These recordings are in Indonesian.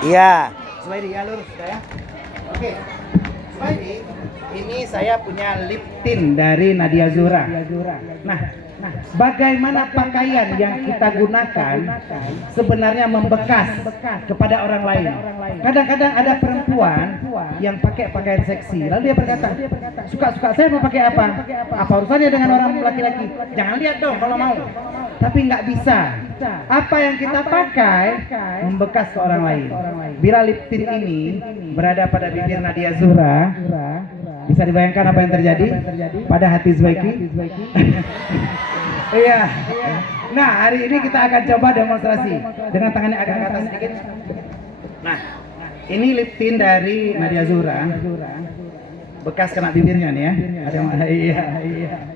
Iya. Suwaidi ya, lurus ya. Oke. Suwaidi, ini saya punya lip tint dari Nadia Zura. Nah, bagaimana pakaian yang kita gunakan sebenarnya membekas kepada orang lain. Kadang-kadang ada perempuan yang pakai pakaian seksi, lalu dia berkata, suka-suka saya mau pakai apa? Apa urusannya dengan orang laki-laki? Jangan lihat dong kalau mau. Tapi nggak bisa. Apa yang kita pakai membekas ke orang lain. Bila lip tint ini berada pada bibir Nadia Zura, bisa dibayangkan apa yang terjadi pada hati Zwaiki? Iya. Nah, hari ini kita akan coba demonstrasi dengan tangannya agak ke atas sedikit. Nah, ini lip tint dari Nadia Zura. Bekas kena bibirnya nih ya.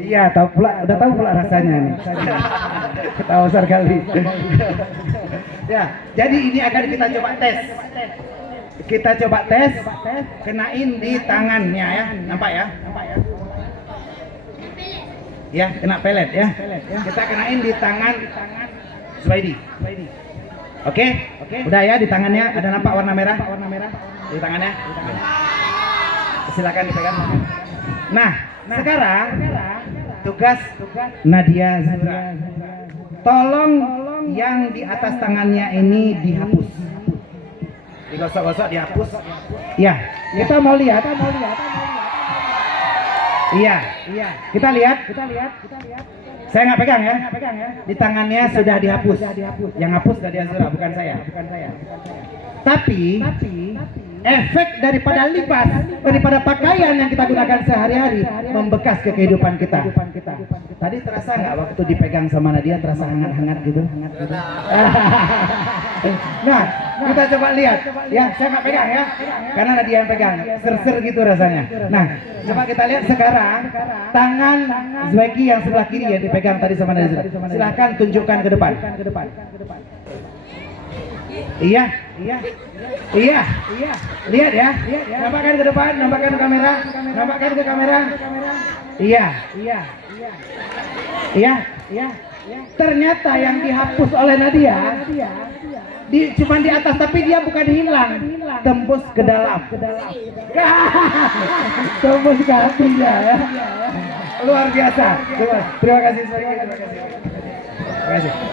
Iya, tahu pula, udah tahu pula rasanya nih. Ketawa besar kali. Ya, jadi ini akan kita coba tes. Kita coba tes, kenain di tangannya ya, nampak ya? Ya, kena pelet ya. Kita kenain di tangan Suwaidi. Oke? Udah ya, di tangannya ada nampak warna merah? Di tangannya? Silakan dipegang. Nah, sekarang tugas Nadia Zura. Tolong yang di atas tangannya ini dihapus. Digosok-gosok, dihapus. Ya, kita mau lihat. Iya. Kita lihat. Saya nggak pegang ya. Di tangannya sudah dihapus. Yang hapus Nadia Zura, bukan saya. Tapi efek daripada libas, daripada pakaian yang kita gunakan sehari-hari membekas ke kehidupan kita. Tadi terasa nggak waktu dipegang sama Nadia, terasa hangat-hangat gitu? Nah, kita coba lihat. Ya, saya nggak pegang ya, karena Nadia yang pegang. Ser-ser gitu rasanya. Nah, coba kita lihat sekarang tangan Zwaiki yang sebelah kiri yang dipegang tadi sama Nadia. Silahkan tunjukkan ke depan. Iya. Lihat ya. Nampakkan ke depan, nampakkan ke kamera, nampakkan ke kamera. Iya. Ternyata yang dihapus oleh Nadia cuma di atas, tapi dia bukan hilang, tembus ke dalam. Tembus ke hatinya ya. Luar biasa. Terima kasih.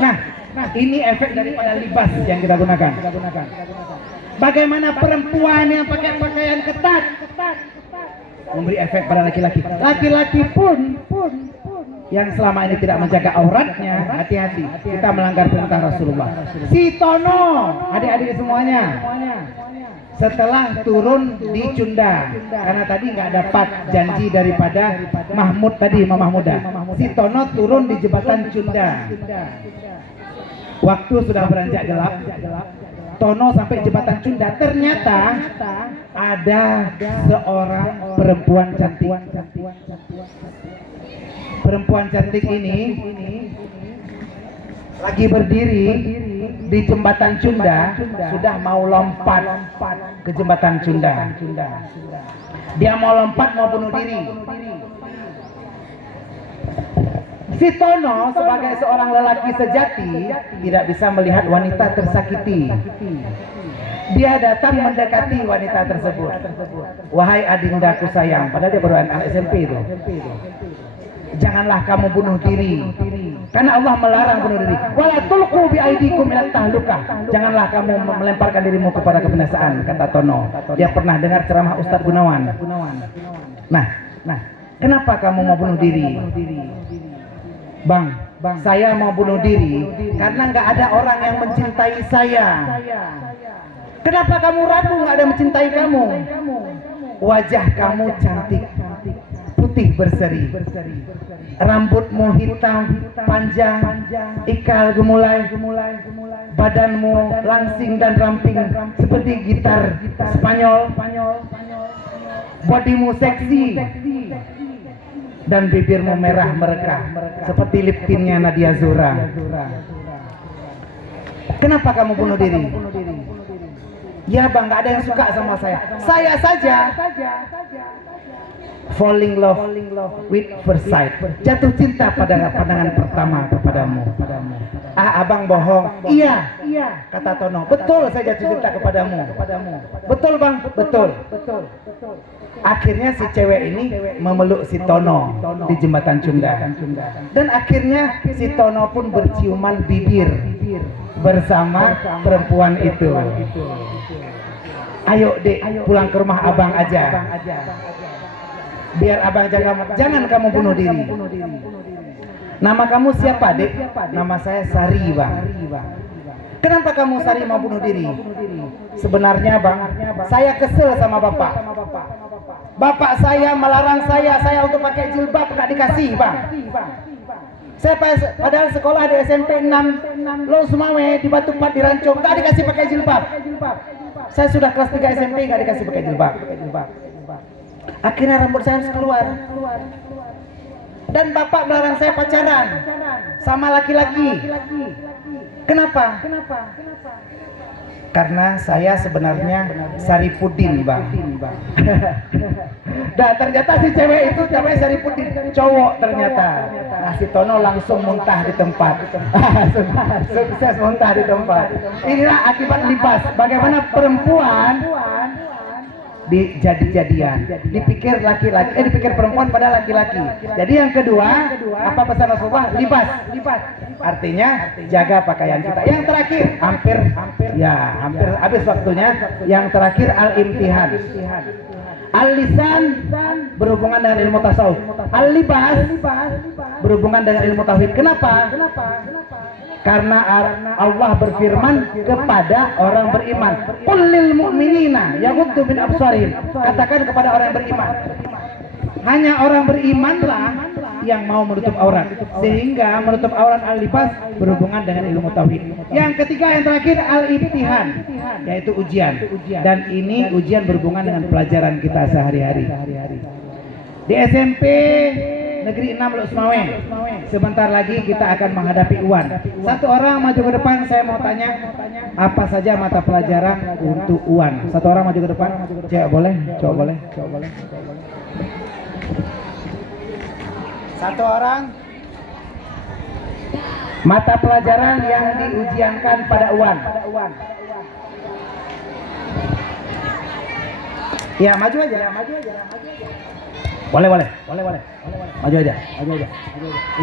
Nah, ini efek daripada libas yang kita gunakan. Bagaimana perempuan yang pakai pakaian ketat memberi efek pada laki-laki. Laki-laki pun yang selama ini tidak menjaga auratnya, hati-hati, kita melanggar perintah Rasulullah. Si Tono, adik-adik semuanya, setelah turun di Cunda, karena tadi nggak dapat janji daripada Mahmud tadi, Mama Muda. Si Tono turun di jembatan Cunda. Waktu sudah beranjak gelap, Tono sampai jembatan Cunda. Ternyata ada seorang perempuan cantik. Perempuan cantik ini lagi berdiri di jembatan Cunda, sudah mau lompat ke jembatan Cunda. Dia mau lompat, mau bunuh diri. Si Tono sebagai seorang lelaki sejati tidak bisa melihat wanita tersakiti. Dia datang mendekati wanita tersebut. Wahai adindaku sayang, padahal dia baru anak SMP itu. Janganlah kamu bunuh diri, karena Allah melarang bunuh diri. Wala tulqu bi aidikum ila tahlukah. Janganlah kamu melemparkan dirimu kepada kebinasaan, kata Tono. Dia pernah dengar ceramah Ustadz Gunawan. Nah, kenapa kamu mau bunuh diri? Bang, saya mau bunuh diri karena nggak ada orang yang mencintai saya. Kenapa kamu ragu nggak ada mencintai kamu? Wajah kamu cantik, putih berseri, rambutmu hitam panjang, ikal gemulai, badanmu langsing dan ramping seperti gitar Spanyol, bodimu seksi, dan bibirmu merah merekah seperti lip tintnya Nadia Zura. Kenapa kamu bunuh diri? Ya bang, gak ada yang suka sama saya. Saya saja falling love with first sight, jatuh cinta pada pandangan pertama kepadamu. Ah, abang bohong. Iya, kata Tono. Betul saya jatuh cinta kepadamu. Betul bang, betul. Akhirnya si cewek ini memeluk si Tono di jembatan Cunda. Dan akhirnya si Tono pun berciuman bibir bersama perempuan itu. Ayo dek, pulang ke rumah abang aja. Biar abang jaga, jangan kamu bunuh diri. Nama kamu siapa dek? Nama saya Sari bang. Kenapa kamu Sari mau bunuh diri? Sebenarnya bang, saya kesel sama bapak. Bapak saya melarang saya untuk pakai jilbab, nggak dikasih bang. Saya padahal sekolah di SMP 6 lo Sumawe di Batu Pat di Rancong, nggak dikasih pakai jilbab. Saya sudah kelas 3 SMP nggak dikasih pakai jilbab. Akhirnya rambut saya harus keluar. Dan bapak melarang saya pacaran sama laki-laki. Kenapa? Karena saya sebenarnya Saripudin bang. Dan ternyata si cewek itu namanya Saripudin, cowok ternyata. Nah si Tono langsung muntah di tempat. Sukses muntah di tempat. Inilah akibat libas. Bagaimana perempuan dijadi-jadian, dipikir laki-laki, dipikir perempuan pada laki-laki. Jadi yang kedua, apa pesan Rasulullah? Libas. Artinya jaga pakaian kita. Yang terakhir, hampir habis waktunya. Yang terakhir al-imtihan. Al-lisan berhubungan dengan ilmu tasawuf. Al-libas berhubungan dengan ilmu tauhid. Kenapa? Karena Allah berfirman kepada orang beriman, qul lil mu'minina yaghuddu min absarihim. Katakan kepada orang yang beriman, hanya orang berimanlah yang mau menutup aurat. Sehingga menutup aurat al-libas berhubungan dengan ilmu tauhid. Yang ketiga, yang terakhir al-imtihan, yaitu ujian. Dan ini ujian berhubungan dengan pelajaran kita sehari-hari. Di SMP Negeri 6 Lok Sumawe, sebentar lagi kita akan menghadapi UAN. Satu orang maju ke depan, saya mau tanya apa saja mata pelajaran untuk UAN. Satu orang maju ke depan, cewek boleh, cowok boleh. Satu orang mata pelajaran yang diujiankan pada UAN. Ya maju aja. Boleh. Maju aja.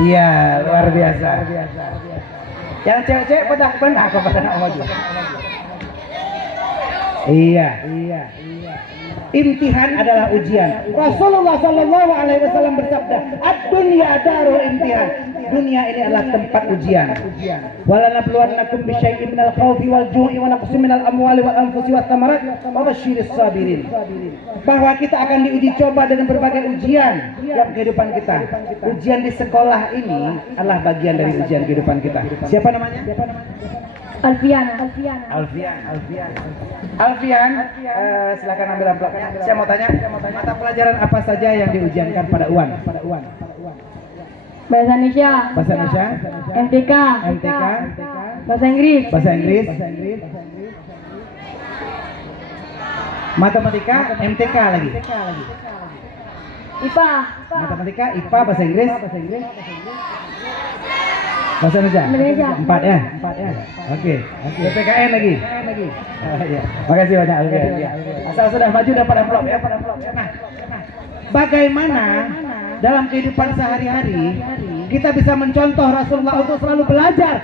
Iya, luar biasa. Yang cewek-cewek pada maju. Iya. Imtihan adalah ujian. Rasulullah Shallallahu Alaihi Wasallam bersabda, "Ad-dunya darul imtihan." Dunia ini adalah tempat ujian. Walanabluwannakum bisyai'in minal khawfi wal ju'i wa naqsin minal amwali wal anfusi wath thamarat wa basyiris sabirin. Bahwa kita akan diuji coba dengan berbagai ujian dalam kehidupan kita. Ujian di sekolah ini adalah bagian dari ujian kehidupan kita. Siapa namanya? Alfian. Silakan ambil amplopnya. Saya mau tanya, mata pelajaran apa saja yang diujiankan pada UAN? Bahasa Indonesia, MTK, Bahasa Inggris, Matematika, MTK lagi. IPA, Matematika, IPA, Bahasa Inggris, Bahasa Indonesia. Empat ya. Oke. PPKN lagi. Ya. Makasih banyak. Asal sudah maju dapat amplop ya. Nah, bagaimana dalam kehidupan sehari-hari kita bisa mencontoh Rasulullah untuk selalu belajar.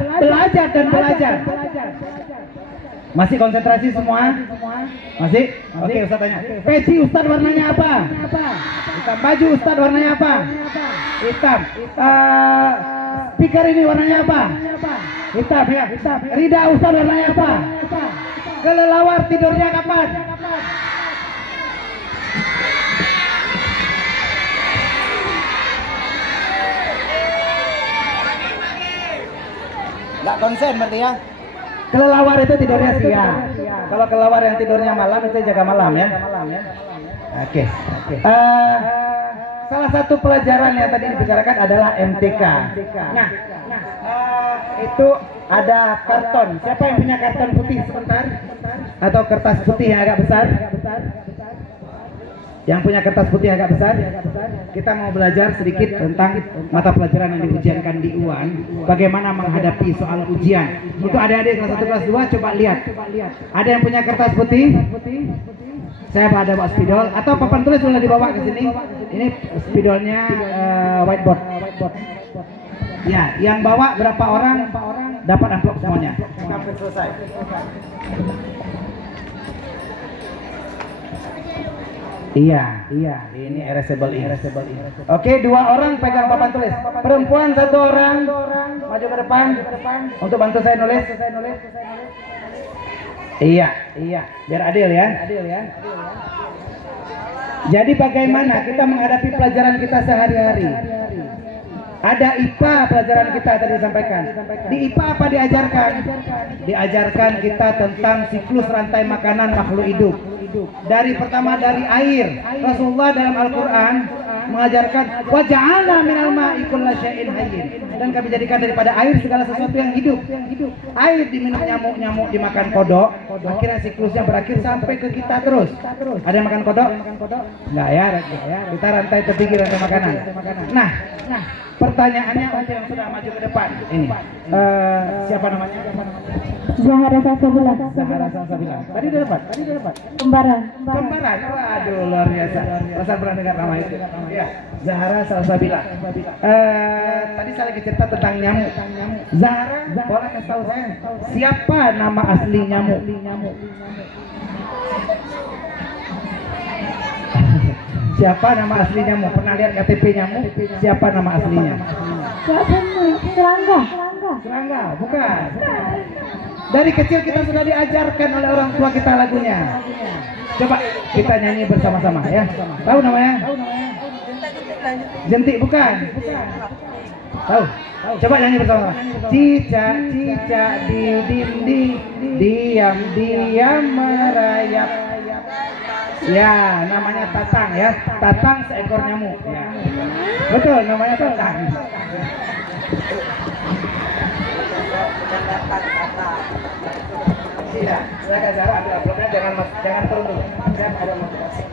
Masih konsentrasi semua? Masih? Oke, Ustaz tanya. Peci Ustaz warnanya apa? Hitam. Baju Ustaz warnanya apa? Hitam. Speaker ini warnanya apa? Hitam ya. Rida Ustaz warnanya apa? Kelelawar tidurnya kapan? Nggak konsen berarti ya. Kelelawar itu tidurnya siang. Kalau kelelawar yang tidurnya malam itu jaga malam ya. Oke. Salah satu pelajaran yang tadi dibicarakan adalah MTK. Nah, itu ada karton. Siapa yang punya karton putih sebentar? Atau kertas putih yang agak besar? Yang punya kertas putih agak besar, kita mau belajar sedikit tentang mata pelajaran yang diujiankan di UAN. Bagaimana menghadapi soal ujian. Untuk adik-adik kelas 1, kelas 2, coba lihat. Ada yang punya kertas putih? Saya ada bawa spidol atau papan tulis sudah dibawa ke sini. Ini spidolnya whiteboard. Ya, yang bawa berapa orang dapat amplop semuanya. Sampai selesai. Iya. Ini erasable ini. Oke, 2 orang pegang papan tulis. Perempuan 1 orang maju ke depan untuk bantu saya nulis. Iya. Biar adil ya. Jadi bagaimana kita menghadapi pelajaran kita sehari-hari? Ada IPA pelajaran kita tadi disampaikan. Di IPA apa diajarkan? Diajarkan kita tentang siklus rantai makanan makhluk hidup. Dari pertama dari air. Rasulullah dalam Al-Quran mengajarkan waja'alna minal ma'i kulla syai'in hayyin, dan kami jadikan daripada air segala sesuatu yang hidup. Air diminum nyamuk dimakan kodok, akhirnya siklusnya berakhir sampai ke kita terus. Ada yang makan kodok? Enggak ya, kita rantai tertinggi rantai makanan. Nah, pertanyaannya untuk yang sudah maju ke depan ini, siapa namanya? Zahara Salsabila. Tadi dia dapat. Kembaran. Waduh, luar biasa. Rasa pernah dengar nama itu. Ya, Zahara Salsabila. Tadi saya lagi cerita tentang nyamuk. Zahara, boleh kasih tahu saya siapa nama asli nyamuk? Siapa nama asli nyamuk? Pernah lihat KTP nyamuk? Siapa nama aslinya? Serangga, bukan. Dari kecil kita sudah diajarkan oleh orang tua kita lagunya. Coba kita nyanyi bersama-sama ya. Tahu namanya? Jentik bukan? Tahu? Coba nyanyi bersama. Cicak di dinding, diam merayap. Ya, namanya Tatang ya. Tatang seekor nyamuk. Ya. Betul, namanya Tatang. Tidak, silakan Zara ambil amplopnya, jangan turun dulu. Jangan ada motivasi.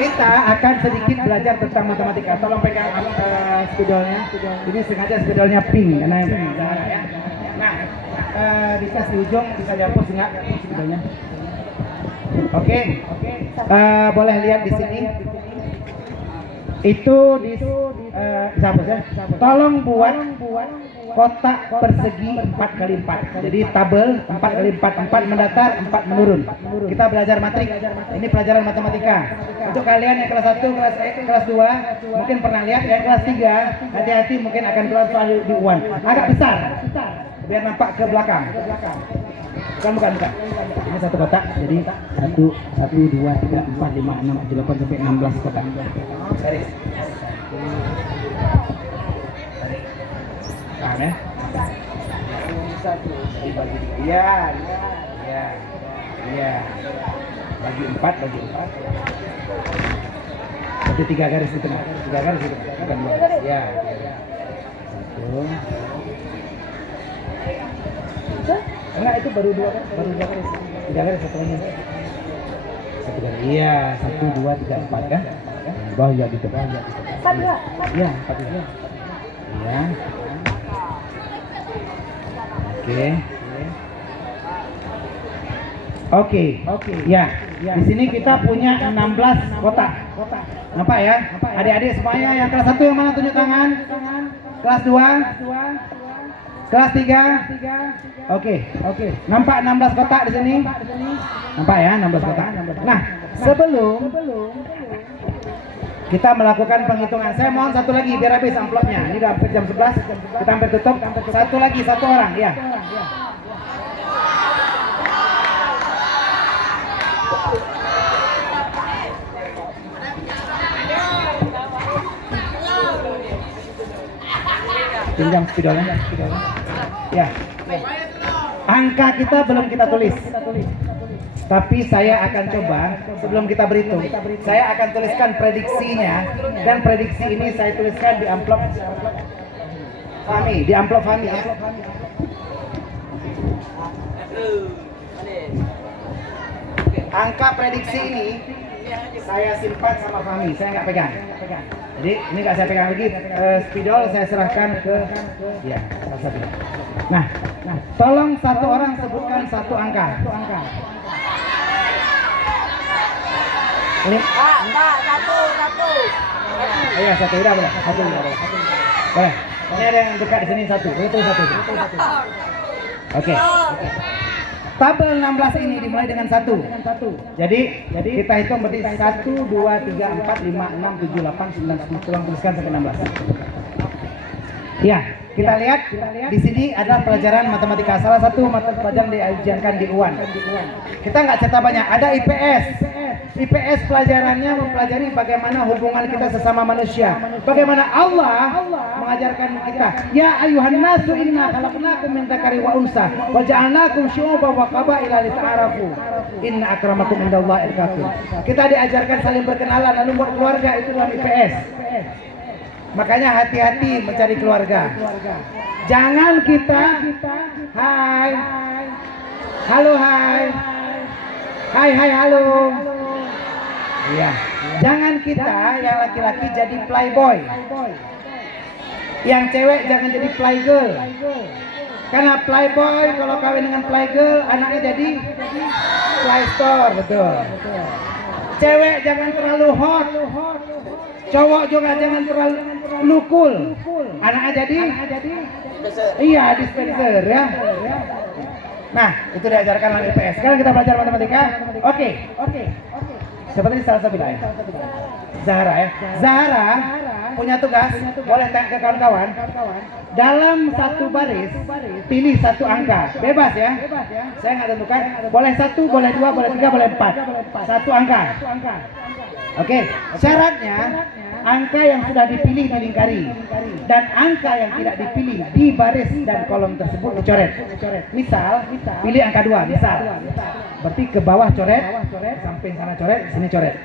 Kita akan sedikit belajar tentang matematika. Tolong pegang spidolnya. Ini sengaja spidolnya pink karena yang pink Zara ya. Nah, dikasih ujung bisa dihapus enggak spidolnya? Oke. Boleh lihat di sini. Itu dihapus ya. Tolong buat kotak persegi 4x4. Jadi tabel 4x4 mendatar, 4 menurun. Kita belajar matrik. Ini pelajaran matematika. Untuk kalian yang kelas 1, kelas 2 mungkin pernah lihat ya. Kelas 3 hati-hati mungkin akan keluar soal di UAN. Agak besar. Biar nampak ke belakang. Bukan. Ini satu kotak. Jadi 1, 2, 3, 4, 5, 6, 7, 8 sampai 16 kotak. Garis. Paham ya? Iya. Bagi 4. Berarti 3 garis di tengah. 3 garis di tengah. Bukan 2 garis. Ya. 1. Enggak, itu baru 2 garis. 3 garis satu lagi. 1 garis. Iya, 1, 2, 3, 4 kan? Di bawah ya gitu. 4. Iya, 4. Iya. Oke. Ya. Di sini kita punya 16 kotak. Nampak ya? Adik-adik semuanya yang kelas 1 yang mana tunjuk tangan? Kelas 2? Kelas 3? Oke. Nampak 16 kotak di sini? Nampak ya 16 kotak. Nah, sebelum kita melakukan penghitungan, saya mohon satu lagi biar habis amplopnya. Ini udah hampir jam 11, kita hampir tutup. Satu lagi, satu orang ya. Pinjam spidolnya. Ya. Angka kita belum kita tulis. Tapi saya akan coba sebelum kita berhitung, saya akan tuliskan prediksinya, dan prediksi ini saya tuliskan di amplop Fahmi, angka prediksi ini saya simpan sama Fahmi, saya nggak pegang. Jadi ini nggak saya pegang lagi. Spidol saya serahkan ke ya salah satu. Nah, tolong satu orang sebutkan satu angka. Ini Satu. iya satu udah boleh. Satu udah boleh. Boleh. Ini ada yang dekat di sini satu. Itu satu. Oke. Tabel 16 ini dimulai dengan 1. Jadi kita hitung berarti 1 2 3 4 5 6 7 8 9 10 tolong tuliskan sampai 16. Ya, kita lihat di sini adalah pelajaran matematika. Salah satu mata pelajaran diajarkan di UAN. Kita nggak cerita banyak. Ada IPS. IPS pelajarannya mempelajari bagaimana hubungan kita sesama manusia. Bagaimana Allah mengajarkan kita. Ya ayuhan nasu inna khalaqnakum min dzakari wa unsa wa ja'alnakum syu'uban wa qabaila lita'arafu. Inna akramakum indallahi atqakum. Kita diajarkan saling berkenalan lalu buat keluarga, itu dalam IPS. Makanya hati-hati mencari keluarga. Jangan kita hai. Halo hai. Hai halo. Iya. Jangan kita yang laki-laki jadi playboy. Yang cewek jangan jadi playgirl. Karena playboy kalau kawin dengan playgirl anaknya jadi playstore, betul. Cewek jangan terlalu hot. Cowok juga jangan terlalu cool. Anaknya jadi iya dispenser ya. Nah, itu diajarkan dalam IPS. Sekarang kita belajar matematika. Oke. Seperti salah satu lain. Zahra ya. Zahra punya tugas, boleh tanya ke kawan-kawan. Dalam satu baris, pilih satu angka. Bebas ya. Saya nggak tentukan. Boleh 1, boleh 2, boleh 3, boleh 4. Satu angka. Oke. Syaratnya angka yang sudah dipilih dilingkari dan angka yang tidak dipilih di baris dan kolom tersebut dicoret. Misal, pilih angka 2, misal. Berarti ke bawah coret, samping sana coret, sini coret.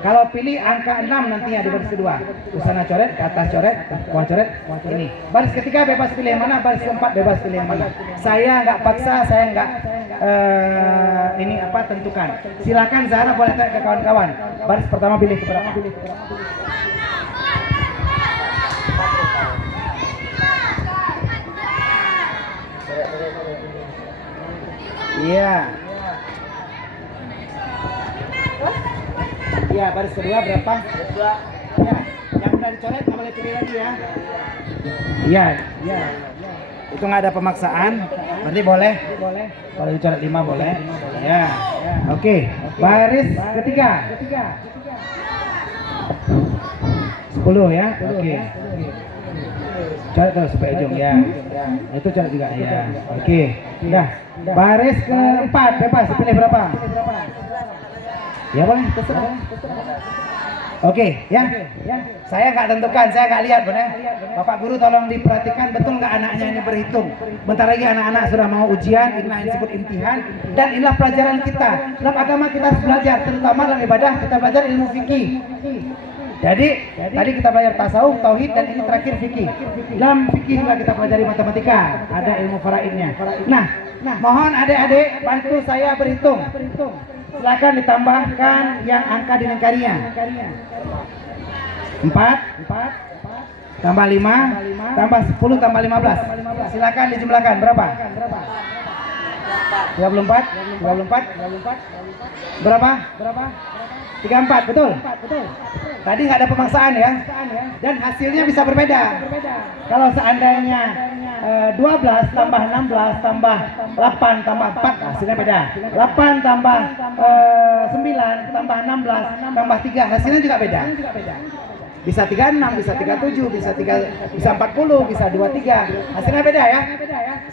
Kalau pilih angka 6 nantinya di baris kedua, ke sana coret, ke atas coret, ke bawah coret, ini. Baris ketiga bebas pilih yang mana, baris keempat bebas pilih yang mana. Saya nggak paksa, saya nggak tentukan. Silakan Zahra boleh tanya ke kawan-kawan. Baris pertama pilih ke berapa? Iya. Iya, baris kedua berapa? Ya, yang udah dicoret nggak boleh pilih lagi ya. Iya. Itu nggak ada pemaksaan, berarti boleh. Kalau dicoret 5 boleh. Ya. Oke. Baris ketiga. 10 ya. Oke. Coret terus sampai ujung ya. Itu coret juga ya. Oke. Udah. Baris keempat bebas pilih berapa? Ya boleh, terserah. Oke, ya. Saya nggak tentukan, saya nggak lihat, benar. Bapak guru tolong diperhatikan betul nggak anaknya ini berhitung. Bentar lagi anak-anak sudah mau ujian, inilah yang disebut imtihan. Dan inilah pelajaran kita. Dalam agama kita harus belajar, terutama dalam ibadah kita belajar ilmu fikih. Jadi tadi kita belajar tasawuf, tauhid, dan ini terakhir fikih. Dalam fikih juga kita pelajari matematika, ada ilmu faraidnya. Nah, mohon adik-adik bantu saya berhitung. Silakan ditambahkan yang angka dilingkarinya. 4 tambah 5 tambah 10 tambah 15. Silakan dijumlahkan berapa? 24 berapa? 34, betul? Tadi nggak ada pemaksaan ya, dan hasilnya bisa berbeda. Kalau seandainya 12 tambah 16 tambah 8 tambah 4 hasilnya beda. 8 tambah 9 tambah 16 tambah 3 hasilnya juga beda. Bisa 36, bisa 37, bisa 40, bisa 23. Hasilnya beda ya.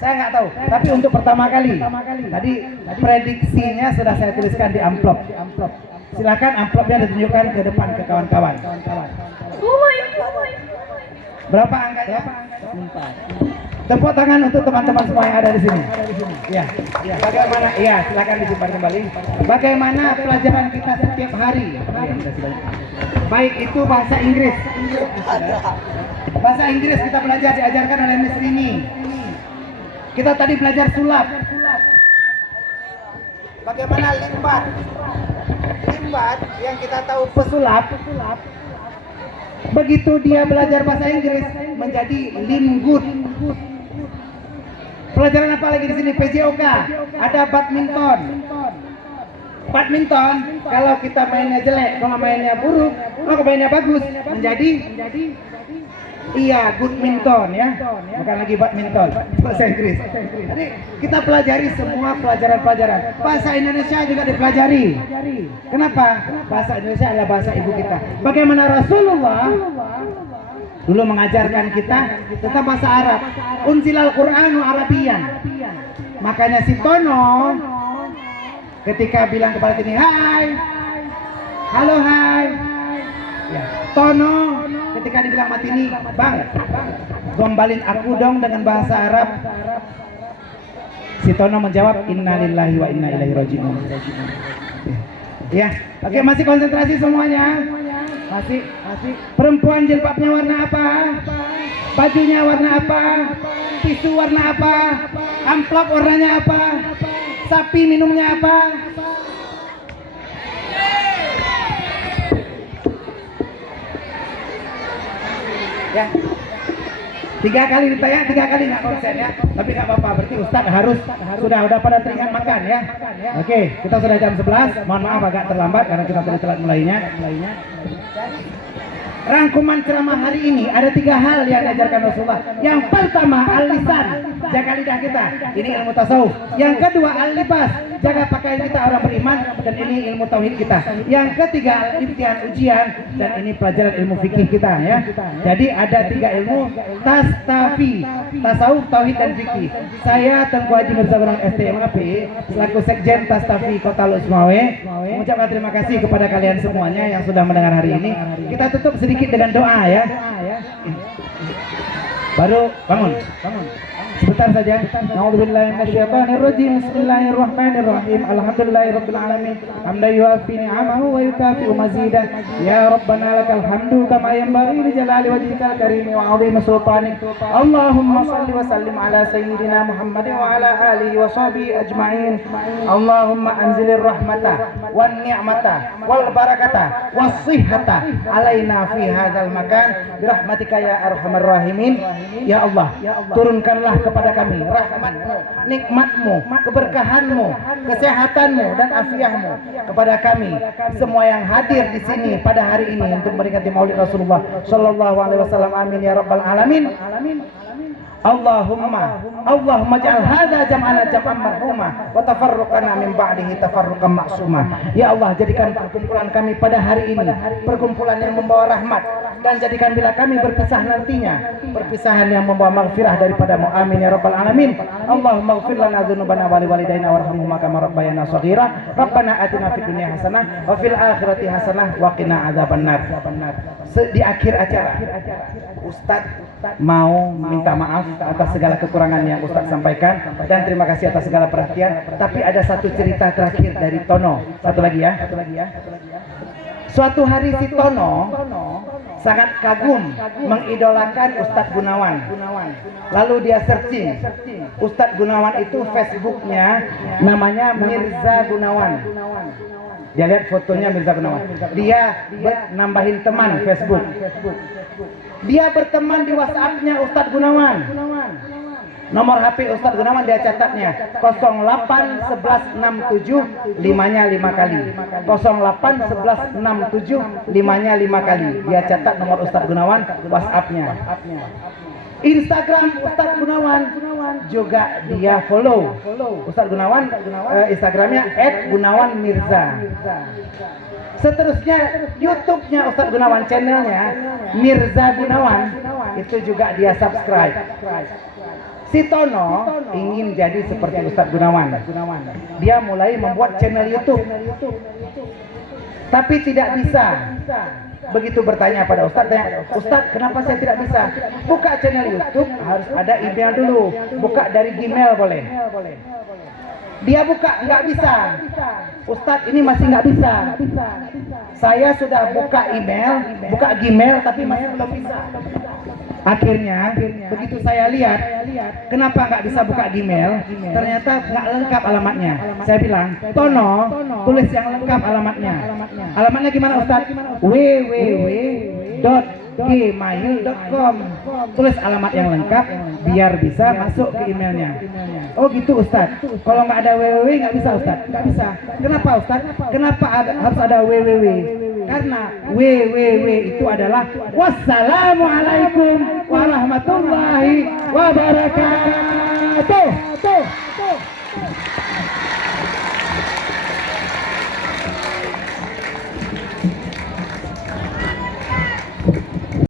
Saya nggak tahu. Tapi untuk pertama kali, tadi prediksinya sudah saya tuliskan di amplop. Silakan amplopnya ditunjukkan ke depan ke kawan-kawan. Berapa angkanya? 4. Tepuk tangan untuk teman-teman semua yang ada di sini. Ya. Bagaimana? Ya, silakan disimpan kembali. Bagaimana pelajaran kita setiap hari? Baik itu bahasa Inggris. Bahasa Inggris kita belajar diajarkan oleh Miss Rini. Kita tadi belajar sulap. Bagaimana limbat? Limbat yang kita tahu pesulap. Begitu dia belajar bahasa Inggris menjadi limgut. Pelajaran apa lagi di sini? PJOK. Ada badminton. Badminton kalau kita mainnya jelek, kalau mainnya buruk, kalau mainnya bagus menjadi iya, badminton ya. Bukan lagi badminton, bahasa Inggris. Jadi kita pelajari semua pelajaran-pelajaran. Bahasa Indonesia juga dipelajari. Kenapa? Bahasa Indonesia adalah bahasa ibu kita. Bagaimana Rasulullah dulu mengajarkan kita tentang bahasa Arab. Unzilal Qur'anu Arabiyan. Makanya si Tono ketika bilang kepada Tini, hai, halo hai, ya, Tono ketika dibilang sama Tini, bang, gombalin aku dong dengan bahasa Arab. Si Tono menjawab, innalillahi wa inna ilaihi raji'un. Ya, oke, masih konsentrasi semuanya. Masih. Perempuan jilbabnya warna apa? Bajunya warna apa? Tisu warna apa? Amplop warnanya apa? Sapi minumnya apa? Ya. 3 kali ditanya, 3 kali nggak konsen ya. Tapi nggak apa-apa, berarti Ustadz harus sudah pada teringat makan ya. Oke, kita sudah jam 11. Mohon maaf agak terlambat karena kita tadi telat mulainya. Rangkuman ceramah hari ini ada 3 hal yang diajarkan Rasulullah. Yang pertama al-lisan, jaga lidah kita. Ini ilmu tasawuf. Yang kedua al-libas, jaga pakaian kita orang beriman, dan ini ilmu tauhid kita. Yang ketiga al-imtihan, ujian, dan ini pelajaran ilmu fikih kita ya. Jadi ada 3 ilmu tastafi, tasawuf, tauhid, dan fikih. Saya Tengku Haji Mirza Gunung STMAP selaku Sekjen Tastafi Kota Lusmawe mengucapkan terima kasih kepada kalian semuanya yang sudah mendengar hari ini. Kita tutup sedikit dengan doa ya. Baru bangun. Sebentar saja. A'udzubillahi minasyaitonirrajim. Bismillahirrahmanirrahim. Alhamdulillahirabbil alamin. Hamdan yuwaffi ni'amahu wa yukafi'u mazidah. Ya Rabbana lakal hamdu kama yanbaghi li jalali wajhikal karim wa 'azimi sultanik. Allahumma shalli wa sallim ala sayyidina Muhammadin wa ala alihi wa sahbihi ajma'in. Allahumma anzilir rahmata wan ni'mata wal barakata was sihhata alaina fi hadzal makan bi rahmatika ya arhamar rahimin. Ya Allah, turunkanlah kepada kami rahmatmu, nikmatmu, keberkahanmu, kesehatanmu, dan afiahmu kepada kami semua yang hadir di sini pada hari ini untuk memperingati Maulid Rasulullah Shallallahu Alaihi Wasallam. Amin ya rabbal alamin. Allahumma ja'al hadza jam'ana jam'an marhuma wa tafarruqana min ba'dihi tafarruqan ma'suma. Ya Allah, jadikan perkumpulan kami pada hari ini perkumpulan yang membawa rahmat, dan jadikan bila kami berpisah nantinya perpisahan yang membawa maghfirah daripadamu. Amin ya rabbal alamin. Allahumma ighfir lana dzunubana wa liwalidayna warhamhuma kama rabbayana shaghira. Rabbana atina fid dunya hasanah wa fil akhirati hasanah wa qina adzabannar. Di akhir acara Ustadz mau minta maaf atas segala kekurangan yang Ustadz sampaikan, dan terima kasih atas segala perhatian. Tapi ada satu cerita terakhir dari Tono. Satu lagi ya. Suatu hari si Tono sangat kagum mengidolakan Ustadz Gunawan. Lalu dia searching Ustadz Gunawan itu Facebooknya namanya Mirza Gunawan. Dia lihat fotonya Mirza Gunawan. Dia nambahin teman Facebook. Dia berteman di WhatsApp-nya Ustadz Gunawan. Nomor HP Ustadz Gunawan dia catatnya 081167 5-nya 5 kali. 081167 5-nya 5 kali. Dia catat nomor Ustadz Gunawan WhatsApp-nya. Instagram Ustadz Gunawan juga dia follow. Ustadz Gunawan Instagramnya @gunawanmirza. Seterusnya YouTube-nya Ustadz Gunawan, channelnya Mirza Gunawan, itu juga dia subscribe. Si Tono ingin jadi seperti Ustadz Gunawan. Dia mulai membuat channel YouTube, tapi tidak bisa. Begitu bertanya pada Ustadz, Ustadz kenapa saya tidak bisa? Buka channel YouTube harus ada email dulu. Buka dari Gmail boleh. Dia buka, nggak bisa. Ustadz ini masih nggak bisa. Saya sudah buka email, buka Gmail, tapi masih belum bisa. Akhirnya begitu saya lihat, kenapa nggak bisa buka Gmail? Ternyata nggak lengkap alamatnya. Saya bilang, Tono, tulis yang lengkap alamatnya. Alamatnya gimana Ustaz? www.gmail.com. Tulis alamat yang lengkap biar bisa masuk ke emailnya. Oh gitu Ustaz. Kalau nggak ada www nggak bisa Ustaz. Nggak bisa. Kenapa Ustaz? Kenapa harus ada www? Karena www itu adalah wassalamualaikum warahmatullahi wabarakatuh.